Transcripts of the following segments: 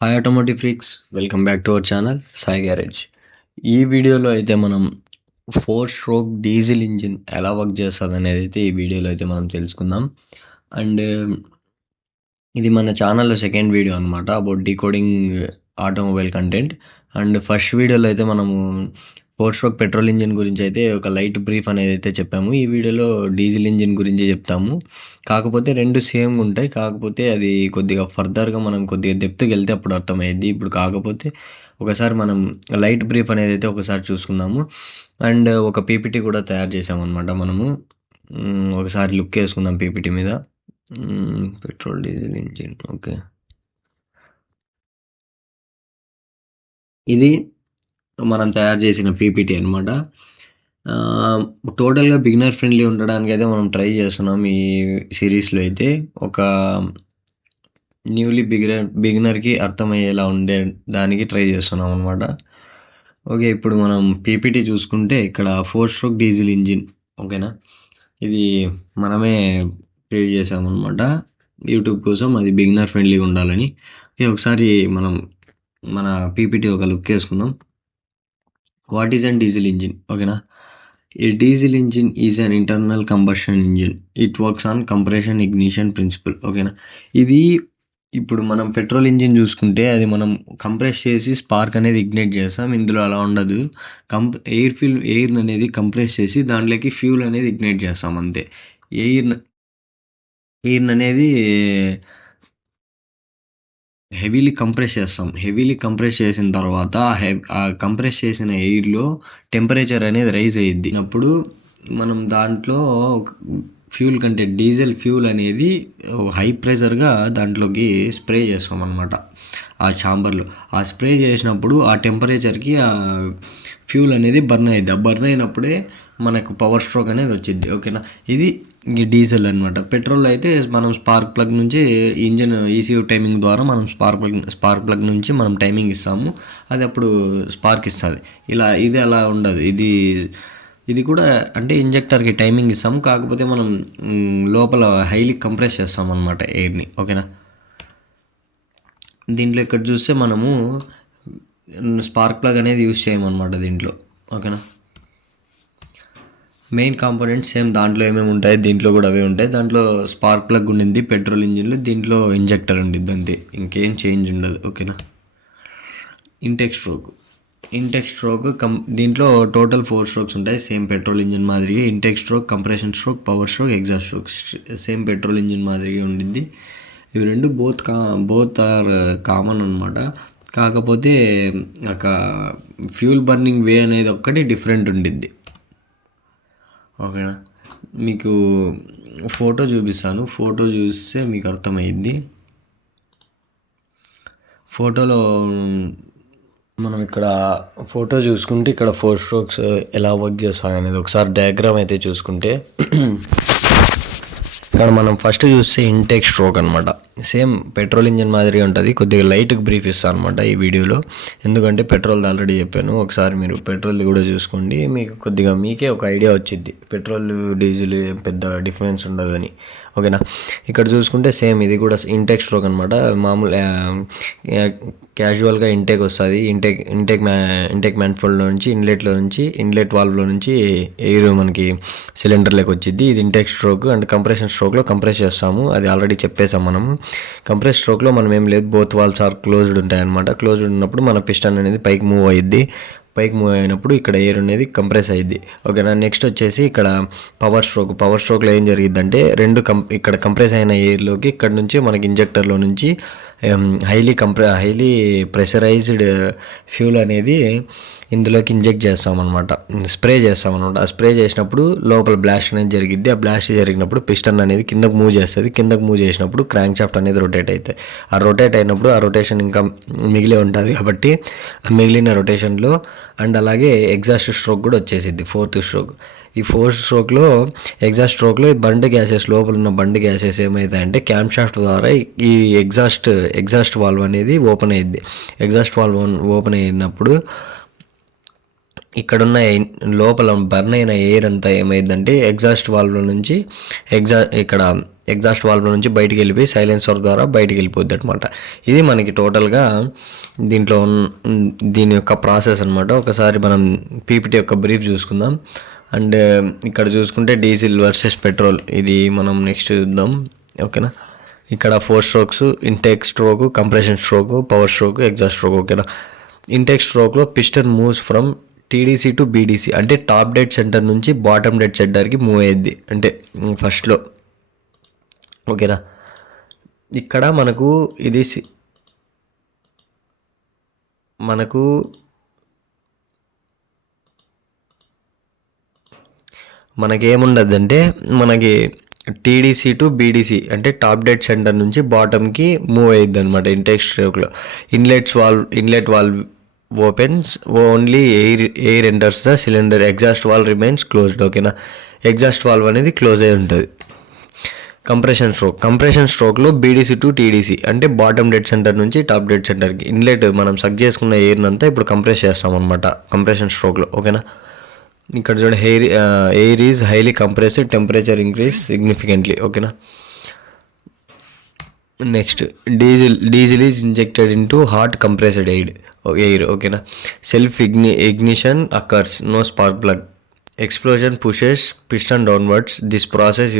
Hi automotive freaks, welcome back to our channel Sai garage. ఈ వీడియోలో అయితే మనం 4 స్ట్రోక్ డీజిల్ ఇంజిన్ ఎలా వర్క్ చేస్తుంది అనేది అయితే ఈ వీడియోలో అయితే మనం తెలుసుకుందాం. అండ్ ఇది మన ఛానల్లో సెకండ్ వీడియో అనమాట about decoding automobile content. And first వీడియోలో అయితే మనము 4 స్ట్రోక్ పెట్రోల్ ఇంజిన్ గురించి అయితే ఒక లైట్ బ్రీఫ్ అనేది అయితే చెప్పాము. ఈ వీడియోలో డీజిల్ ఇంజిన్ గురించి చెప్తాము. కాకపోతే రెండు సేమ్ ఉంటాయి, కాకపోతే అది కొద్దిగా ఫర్దర్గా మనం కొద్దిగా డెప్త్కి వెళ్తే అప్పుడు అర్థమయ్యేది. ఇప్పుడు కాకపోతే ఒకసారి మనం లైట్ బ్రీఫ్ అనేది అయితే ఒకసారి చూసుకుందాము. అండ్ ఒక పీపీటీ కూడా తయారు చేసామన్నమాట మనము. ఒకసారి లుక్ వేసుకుందాం పీపీటీ మీద. Petrol diesel engine, okay. ఇది మనం తయారు చేసిన పీపీటీ అనమాట. టోటల్గా బిగినర్ ఫ్రెండ్లీ ఉండడానికి అయితే మనం ట్రై చేస్తున్నాం ఈ సిరీస్లో. అయితే ఒక న్యూలీ బిగినర్కి అర్థమయ్యేలా ఉండే దానికి ట్రై చేస్తున్నాం అనమాట. ఓకే, ఇప్పుడు మనం పీపీటీ చూసుకుంటే ఇక్కడ 4 స్ట్రోక్ డీజిల్ ఇంజిన్, ఓకేనా. ఇది మనమే క్రియేట్ చేసామన్నమాట యూట్యూబ్ కోసం, అది బిగినర్ ఫ్రెండ్లీగా ఉండాలని. ఓకే, ఒకసారి మనం మన పీపీటీ ఒక లుక్ వేసుకుందాం. What is an diesel engine, ఓకేనా. A diesel engine is an internal combustion engine. It works on compression ignition principle, ఓకేనా. ఇది ఇప్పుడు మనం పెట్రోల్ ఇంజిన్ చూసుకుంటే అది మనం కంప్రెస్ చేసి స్పార్క్ అనేది ఇగ్నైట్ చేస్తాం. ఇందులో అలా ఉండదు. ఎయిర్ అనేది కంప్రెస్ చేసి దాంట్లోకి ఫ్యూల్ అనేది ఇగ్నైట్ చేస్తాం అంతే. ఎయిర్ అనేది హెవీలీ కంప్రెస్ చేసిన తర్వాత ఆ కంప్రెస్ చేసిన ఎయిర్లో టెంపరేచర్ అనేది రైజ్ అయ్యిద్ది. అప్పుడు మనం దాంట్లో ఫ్యూల్ కంటే డీజిల్ ఫ్యూల్ అనేది హై ప్రెషర్గా దాంట్లోకి స్ప్రే చేస్తాం అనమాట ఆ ఛాంబర్లో. ఆ స్ప్రే చేసినప్పుడు ఆ టెంపరేచర్కి ఆ ఫ్యూల్ అనేది బర్న్ అయ్యిద్ది. ఆ బర్న్ అయినప్పుడే మనకు పవర్ స్ట్రోక్ అనేది వచ్చింది, ఓకేనా. ఇది డీజిల్ అనమాట. పెట్రోల్ అయితే మనం స్పార్క్ ప్లగ్ నుంచి ఇంజిన్ ఈసీయూ టైమింగ్ ద్వారా మనం స్పార్క్ ప్లగ్ నుంచి మనం టైమింగ్ ఇస్తాము, అది అప్పుడు స్పార్క్ ఇస్తుంది. ఇది అలా ఉండదు. ఇది కూడా అంటే ఇంజెక్టర్కి టైమింగ్ ఇస్తాము, కాకపోతే మనం లోపల హైలీ కంప్రెస్ చేస్తాం అనమాట ఎయిర్ని, ఓకేనా. దీంట్లో ఇక్కడ చూస్తే మనము స్పార్క్ ప్లగ్ అనేది యూజ్ చేయమన్నమాట దీంట్లో, ఓకేనా. మెయిన్ కాంపోనెంట్స్ సేమ్ దాంట్లో ఏమేమి ఉంటాయి దీంట్లో కూడా అవే ఉంటాయి. దాంట్లో స్పార్క్ ప్లగ్ ఉండింది పెట్రోల్ ఇంజిన్లో, దీంట్లో ఇంజెక్టర్ ఉండిద్ది అంతే, ఇంకేం చేంజ్ ఉండదు, ఓకేనా. ఇంటెక్ స్ట్రోక్ దీంట్లో టోటల్ 4 స్ట్రోక్స్ ఉంటాయి సేమ్ పెట్రోల్ ఇంజిన్ మాదిరిగా. Intake stroke, compression stroke, power stroke, exhaust stroke same petrol engine మాదిరిగా ఉండిద్ది. ఇవి రెండు బోత్ ఆర్ కామన్ అనమాట. కాకపోతే ఒక ఫ్యూల్ బర్నింగ్ వే అనేది ఒక్కటి డిఫరెంట్ ఉండిద్ది, ఓకేనా. మీకు ఫోటో చూపిస్తాను, ఫోటో చూస్తే మీకు అర్థమైద్ది. ఫోటోలో మనం ఇక్కడ ఫోటో చూసుకుంటే ఇక్కడ 4 స్ట్రోక్స్ ఎలా వర్క్ చేస్తాయి అనేది ఒకసారి డయాగ్రామ్ అయితే చూసుకుంటే ఇక్కడ మనం ఫస్ట్ చూస్తే ఇంటెక్ స్ట్రోక్ అనమాట. సేమ్ పెట్రోల్ ఇంజిన్ మాదిరిగా ఉంటుంది. కొద్దిగా లైట్గా బ్రీఫ్ ఇస్తాను అనమాట ఈ వీడియోలో, ఎందుకంటే పెట్రోల్ది ఆల్రెడీ చెప్పాను. ఒకసారి మీరు పెట్రోల్ది కూడా చూసుకోండి, మీకు కొద్దిగా మీకే ఒక ఐడియా వచ్చింది పెట్రోల్ డీజిల్ పెద్ద డిఫరెన్స్ ఉండదని, ఓకేనా. ఇక్కడ చూసుకుంటే సేమ్ ఇది కూడా ఇంటెక్ స్ట్రోక్ అనమాట. మామూలు క్యాజువల్గా ఇంటేక్ వస్తుంది. ఇంటేక్ మ్యాన్ఫోల్డ్లో నుంచి ఇన్లెట్ వాల్వ్లో నుంచి ఎయిర్ మనకి సిలిండర్లోకి వచ్చింది. ఇది ఇంటెక్ స్ట్రోక్. అండ్ కంప్రెషన్ స్ట్రోక్లో కంప్రెస్ చేస్తాము, అది ఆల్రెడీ చెప్పేసాం మనము. కంప్రెస్ స్ట్రోక్లో మనం ఏం లేదు, బోత్ వాల్వ్స్ ఆర్ క్లోజ్డ్ ఉంటాయన్నమాట. క్లోజ్డ్ ఉన్నప్పుడు మన పిస్టన్ అనేది పైకి మూవ్ అయినప్పుడు ఇక్కడ ఎయిర్ అనేది కంప్రెస్ అయ్యిద్ది, ఓకేనా. నెక్స్ట్ వచ్చేసి ఇక్కడ పవర్ స్ట్రోక్లో ఏం జరిగిద్దంటే ఇక్కడ కంప్రెస్ అయిన ఎయిర్లోకి ఇక్కడ నుంచి మనకి ఇంజెక్టర్లో నుంచి హైలీ ప్రెషరైజ్డ్ ఫ్యూల్ అనేది ఇందులోకి ఇంజెక్ట్ చేస్తామన్నమాట, స్ప్రే చేస్తామన్నమాట. ఆ స్ప్రే చేసినప్పుడు లోపల బ్లాస్ట్ అనేది జరిగిద్ది. ఆ బ్లాస్ట్ జరిగినప్పుడు పిస్టన్ అనేది కిందకు మూవ్ చేస్తుంది. కిందకు మూవ్ చేసినప్పుడు క్రాంక్ షాఫ్ట్ అనేది రొటేట్ అవుతుంది. ఆ రొటేట్ అయినప్పుడు ఆ రొటేషన్ ఇంకా మిగిలి ఉంటుంది కాబట్టి ఆ మిగిలిన రొటేషన్లో అండ్ అలాగే ఎగ్జాస్ట్ స్ట్రోక్ కూడా వచ్చేసిద్ది, 4th స్ట్రోక్. ఈ 4th స్ట్రోక్లో ఎగ్జాస్ట్ స్ట్రోక్లో లోపల ఉన్న బండ్ గ్యాసెస్ ఏమవుతాయంటే క్యామ్ షాఫ్ట్ ద్వారా ఈ ఎగ్జాస్ట్ వాల్వ్ అనేది ఓపెన్ అయ్యిద్ది. ఎగ్జాస్ట్ వాల్వ్ ఓపెన్ అయినప్పుడు ఇక్కడున్న లోపల బర్న్ అయిన ఎయిర్ అంతా ఏమైందంటే ఎగ్జాస్ట్ వాల్వ్లో నుంచి ఇక్కడ ఎగ్జాస్ట్ వాల్వ్ నుంచి బయటికి వెళ్ళిపోయి సైలెన్సర్ ద్వారా బయటికి వెళ్ళిపోద్ది అనమాట. ఇది మనకి టోటల్గా దీంట్లో దీని యొక్క ప్రాసెస్ అనమాట. ఒకసారి మనం పీపీటీ యొక్క బ్రీఫ్ చూసుకుందాం. అండ్ ఇక్కడ చూసుకుంటే డీజిల్ వర్సెస్ పెట్రోల్, ఇది మనం నెక్స్ట్ చూద్దాం. ఓకేనా, ఇక్కడ 4 strokes: intake stroke, compression stroke, power stroke, exhaust stroke. ఓకేనా, ఇంటేక్ స్ట్రోక్లో piston moves from TDC to BDC, అంటే టాప్ డెడ్ సెంటర్ నుంచి బాటమ్ డెడ్ సెంటర్కి మూవ్ అయ్యిద్ది, అంటే ఫస్ట్లో. ఓకేనా, ఇక్కడ మనకు ఇది మనకేముండదంటే మనకి టీడీసీ టు బీడీసీ, అంటే టాప్ డెడ్ సెంటర్ నుంచి బాటమ్కి మూవ్ అయ్యిద్ది అనమాట. ఇంటేక్ స్ట్రోక్లో inlet valve opens, only air enters the cylinder, exhaust valve remains closed. ఓకేనా, ఎగ్జాస్ట్ వాల్వ్ అనేది క్లోజ్ అయి ఉంటుంది. కంప్రెషన్ స్ట్రోక్లో బీడీసీ టు టీడీసీ, అంటే బాటమ్ డెడ్ సెంటర్ నుంచి టాప్ డెడ్ సెంటర్కి ఇన్లెట్ మనం సక్ చేసుకున్న ఎయిర్ని అంతా ఇప్పుడు కంప్రెస్ చేస్తాం అనమాట కంప్రెషన్ స్ట్రోక్లో. ఓకేనా, ఇక్కడ చూడండి, air is highly compressed, temperature increase significantly. ఓకేనా, next diesel is injected into hot compressed air. ఓకేనా, self ignition occurs, no spark plug, explosion pushes piston downwards, this process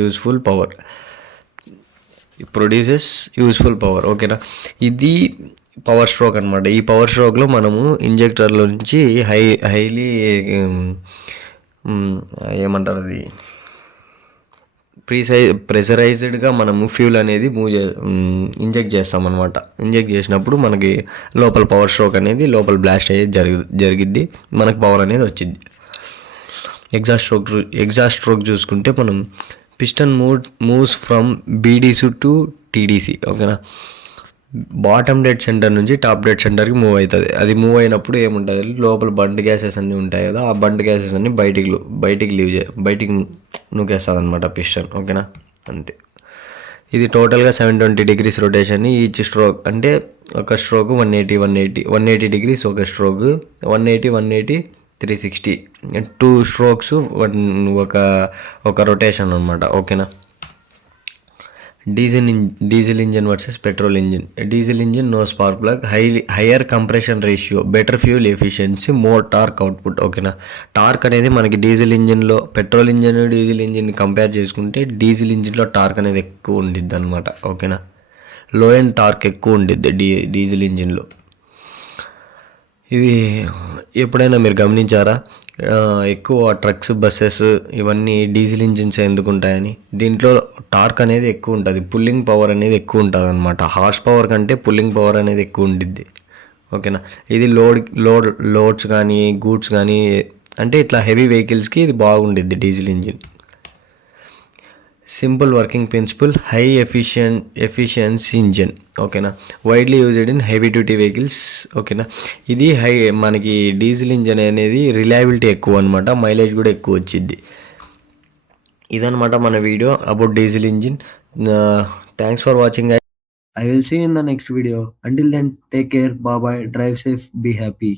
produces useful power. ఓకేనా, ఇది power stroke అనమాట. ఈ power స్ట్రోక్లో మనము ఇంజెక్టర్లో నుంచి highly ఏమంటారు అది ప్రెషరైజ్డ్గా మనము ఫ్యూల్ అనేది ఇంజెక్ట్ చేస్తామన్నమాట. ఇంజెక్ట్ చేసినప్పుడు మనకి లోపల పవర్ స్ట్రోక్ అనేది లోపల బ్లాస్ట్ అయ్యేది జరిగిద్ది, మనకు పవర్ అనేది వచ్చింది. ఎగ్జాస్ట్ స్ట్రోక్ చూసుకుంటే మనం piston moves from BDC to TDC. ఓకేనా, బాటమ్ డెడ్ సెంటర్ నుంచి టాప్ డెడ్ సెంటర్కి మూవ్ అవుతుంది. అది మూవ్ అయినప్పుడు ఏముంటుంది, లోపల బండ్ గ్యాసెస్ అన్నీ ఉంటాయి కదా, ఆ బండ్ గ్యాసెస్ అన్నీ బయటికి నూకేస్తుంది అనమాట పిస్టన్. ఓకేనా, అంతే. ఇది టోటల్గా 720 degrees రొటేషన్. ఈచ్ స్ట్రోక్ అంటే ఒక స్ట్రోక్ 180 degrees, ఒక స్ట్రోక్ 180 360, 2 స్ట్రోక్స్ ఒక రొటేషన్ అనమాట. ఓకేనా, diesel engine versus petrol engine. Diesel engine no spark plug, higher compression ratio, better fuel efficiency, more torque output. ఓకేనా, టార్క్ అనేది మనకి డీజిల్ ఇంజిన్లో, petrol engine diesel engine compare చేసుకుంటే diesel ఇంజిన్లో టార్క్ అనేది ఎక్కువ ఉండిద్ది అనమాట. ఓకేనా, లో అండ్ టార్క్ ఎక్కువ ఉండిద్ది డీజిల్ ఇంజిన్లో. ఇది ఎప్పుడైనా మీరు గమనించారా, ఎక్కువ ట్రక్స్, బస్సెస్ ఇవన్నీ డీజిల్ ఇంజిన్స్ ఎందుకు ఉంటాయని? దీంట్లో టార్క్ అనేది ఎక్కువ ఉంటుంది, పుల్లింగ్ పవర్ అనేది ఎక్కువ ఉంటుంది అనమాట. హార్స్ పవర్ కంటే పుల్లింగ్ పవర్ అనేది ఎక్కువ ఉండిద్ది. ఓకేనా, ఇది లోడ్స్ కానీ గూడ్స్ కానీ, అంటే ఇట్లా హెవీ వెహికల్స్కి ఇది బాగుండిద్ది diesel engine. Simple working principle, high efficiency engine. ఓకేనా, widely used in heavy duty vehicles. ఓకేనా, ఇది మనకి డీజిల్ ఇంజిన్ అనేది రిలయబిలిటీ ఎక్కువ అనమాట, మైలేజ్ కూడా ఎక్కువ వచ్చింది. ఇదనమాట మన video about diesel engine. Thanks for watching. I will see you in the next video. Until then, take care. Bye bye. Drive safe. Be happy.